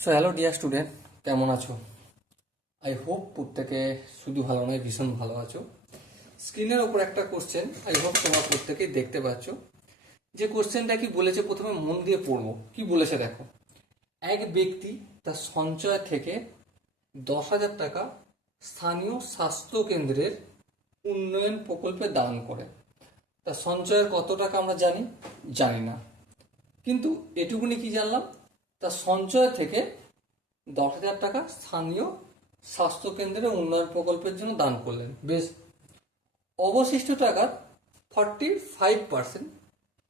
Hello dear student, কেমন আছো? I hope প্রত্যেকে শুধু ভালো নয়, ভীষণ ভালো আছো। স্ক্রিনের ওপর একটা কোশ্চেন আই হোপ তোমরা প্রত্যেকেই দেখতে পাচ্ছ। যে কোশ্চেনটা কি বলেছে প্রথমে মন দিয়ে পড়বো। কি বলেছে দেখো, এক ব্যক্তি তার সঞ্চয় থেকে 10,000 টাকা স্থানীয় স্বাস্থ্য কেন্দ্রের উন্নয়ন প্রকল্পে দান করে। তার সঞ্চয়ের কত টাকা আমরা জানি না, কিন্তু এটুকুনি কি জানলাম, তার সঞ্চয় থেকে 10,000 টাকা স্থানীয় স্বাস্থ্যকেন্দ্রের উন্নয়ন প্রকল্পের জন্য দান করলেন। বেশ। অবশিষ্ট টাকার 45%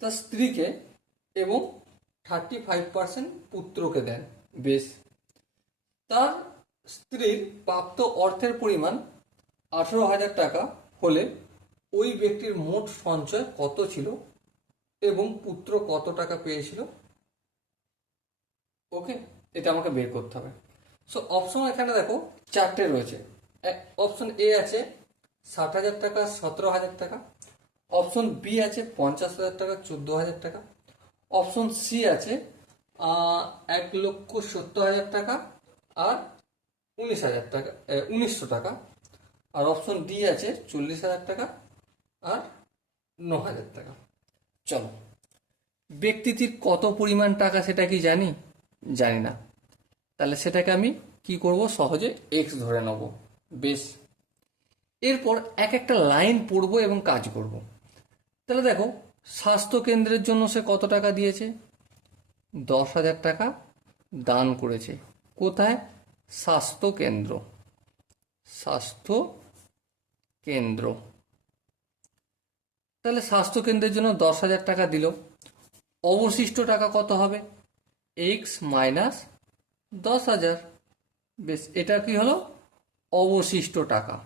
তার স্ত্রীকে এবং 35% পুত্রকে দেন। বেশ। তার স্ত্রীর প্রাপ্ত অর্থের পরিমাণ 18,000 টাকা হলে ওই ব্যক্তির মোট সঞ্চয় কত ছিল এবং পুত্র কত টাকা পেয়েছিল? ওকে, এটা আমাকে বের করতে হবে। সো অপশন এখানে দেখো চারটে রয়েছে। অপশন এ আছে 60,000 টাকা, 17,000 টাকা। অপশন বি আছে 50,000 টাকা, 14,000 টাকা। অপশন সি আছে 1,70,000 টাকা আর 19,000 টাকা, 1900 টাকা। আর অপশন ডি আছে 40,000 টাকা আর 9,000 টাকা। চলো, ব্যক্তিটির কত পরিমাণ টাকা সেটা কি জানি না। তাহলে সেটাকে আমি কি করব, সহজে এক্স ধরে নেব। বেশ। এরপর এক একটা লাইন পড়বো এবং কাজ করব। তাহলে দেখো, স্বাস্থ্য কেন্দ্রের জন্য সে কত টাকা দিয়েছে? 10,000 টাকা দান করেছে। কোথায়? স্বাস্থ্য কেন্দ্র। স্বাস্থ্য কেন্দ্র। তাহলে স্বাস্থ্য কেন্দ্রের জন্য 10,000 টাকা দিল। অবশিষ্ট টাকা কত হবে? X minus 10,000। বেশ, এটা কি হলো? অবশিষ্ট টাকা।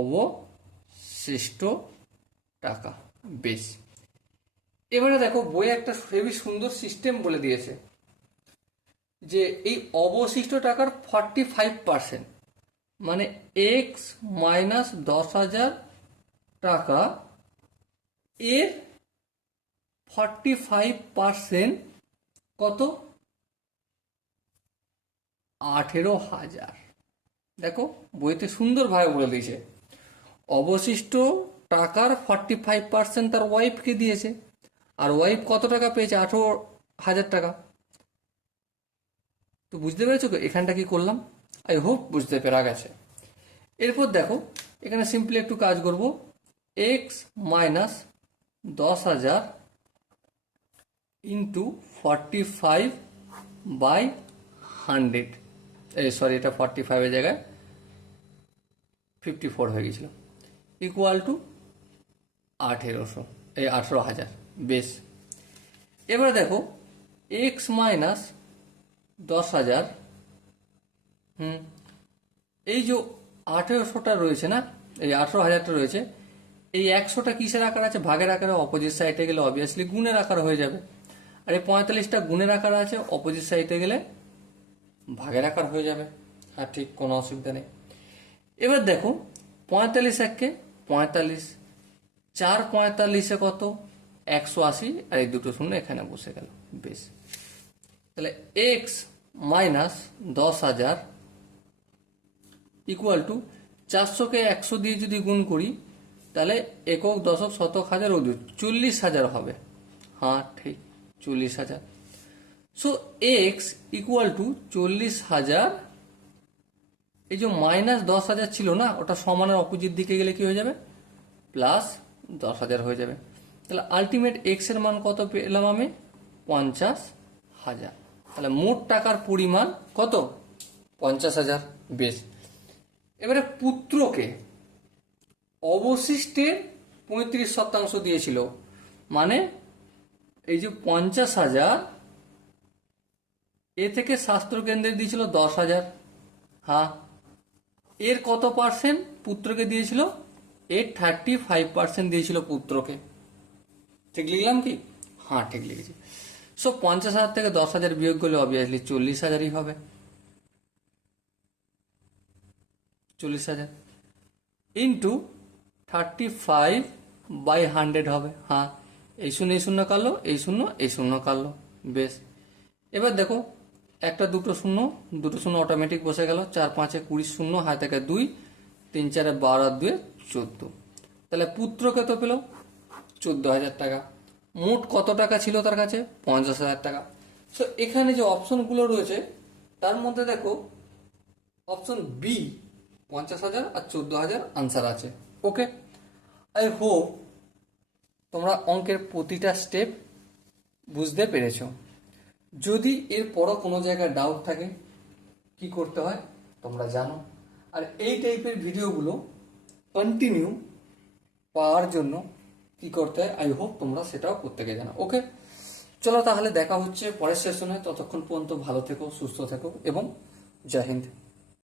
অবশিষ্ট টাকা। বেশ। এবারে দেখো, বইয়ে একটা হেবি সুন্দর সিস্টেম বলে দিয়েছে যে এই অবশিষ্ট টাকার 45%, মানে এক্স মাইনাস 10,000 টাকা এর 45% কত? 18,000। দেখো, বইতে সুন্দরভাবে বলে দিয়েছে অবশিষ্ট টাকার 45% তার ওয়াইফকে দিয়েছে, আর ওয়াইফ কত টাকা পেয়েছে? 18,000 টাকা। তো বুঝতে পেরেছো তো এখানটা কি করলাম? আই হোপ বুঝতে পেরা গেছে। এরপর দেখো, এখানে সিম্পলি একটু কাজ করব। X minus 10,000 into 45/100। সরি, এটা 45-এর জায়গায় 54 হয়ে গেছিল, ইকুয়াল টু 18,000। বেশ। এবারে দেখো, এক্স মাইনাস 10,000, এই যে 1800টা রয়েছে না, এই 18,000টা রয়েছে, এই 100টা কিসের আকার আছে? ভাগের আকারে। অপোজিট সাইডে গেলে অবভিয়াসলি গুণের আকার হয়ে যাবে। আর এই 45টা গুণের আকার আছে, অপোজিট সাইডে গেলে ভাগের আকার হয়ে যাবে। হ্যাঁ, ঠিক, কোনো অসুবিধা নেই। এবার দেখো, 45 একে 45, 4 45-এ কত? 180, আর এই দুটো শূন্য এখানে বসে গেল। বেশ। তাহলে এক্স মাইনাস 10,000 ইকুয়াল টু 400-কে 100 দিয়ে যদি গুণ করি, তাহলে একক, দশক, শতক, হাজার ও 40,000 হবে। হ্যাঁ ঠিক, 40,000। So x equal to 40,000। এই যে মাইনাস 10,000 ছিল না, ওটা সমানের অপোজিট দিকে গেলে কি হয়ে যাবে? প্লাস 10,000 হয়ে যাবে। তাহলে আলটিমেট এক্স এর মান কত পেলাম আমি? 50,000। তাহলে মোট টাকার পরিমাণ কত? 50,000। বেশ। এবারে পুত্রকে অবশিষ্টের 35% দিয়েছিল, মানে এই যে 50,000, এ থেকে স্বাস্থ্য কেন্দ্রে দিয়েছিল 10,000। হ্যাঁ, এর কত পার্সেন্ট পুত্রকে দিয়েছিল? এর 35% দিয়েছিল পুত্রকে। ঠিক লিখলাম কি? হ্যাঁ, ঠিক লিখেছি। সো 50,000 থেকে 10,000 বিয়োগ করলে অবভিয়াসলি 40,000-ই হবে। 40,000 ইন্টু 35/100 হবে। হ্যাঁ, এই শূন্য কাটলো, এই শূন্য কাটলো। বেশ। এবার দেখো, একটা দুটো শূন্য অটোমেটিক বসে গেল, 4 5 20 শূন্য, হাতে থেকে 2, 3 4 12 আর 2 14। তাহলে পুত্র কত পেল? 14,000 টাকা। মোট কত টাকা ছিল তার কাছে? 50,000 টাকা। সো এখানে যে অপশনগুলো রয়েছে তার মধ্যে দেখো অপশন বি 50,000 আর 14,000 আনসার আছে। ওকে, আই হোপ তোমরা অঙ্কের প্রতিটা স্টেপ বুঝতে পেরেছো। যদি এর পরও কোনো জায়গায় ডাউট থাকে কি করতে হয় তোমরা জানো। আর এই টাইপের ভিডিওগুলো কন্টিনিউ পাওয়ার জন্য কি করতে হয় আই হোপ তোমরা সেটাও প্রত্যেকে জানো। ওকে, চলো তাহলে দেখা হচ্ছে পরের সেশনে। ততক্ষণ পর্যন্ত ভালো থেকো, সুস্থ থেকো এবং জয় হিন্দ।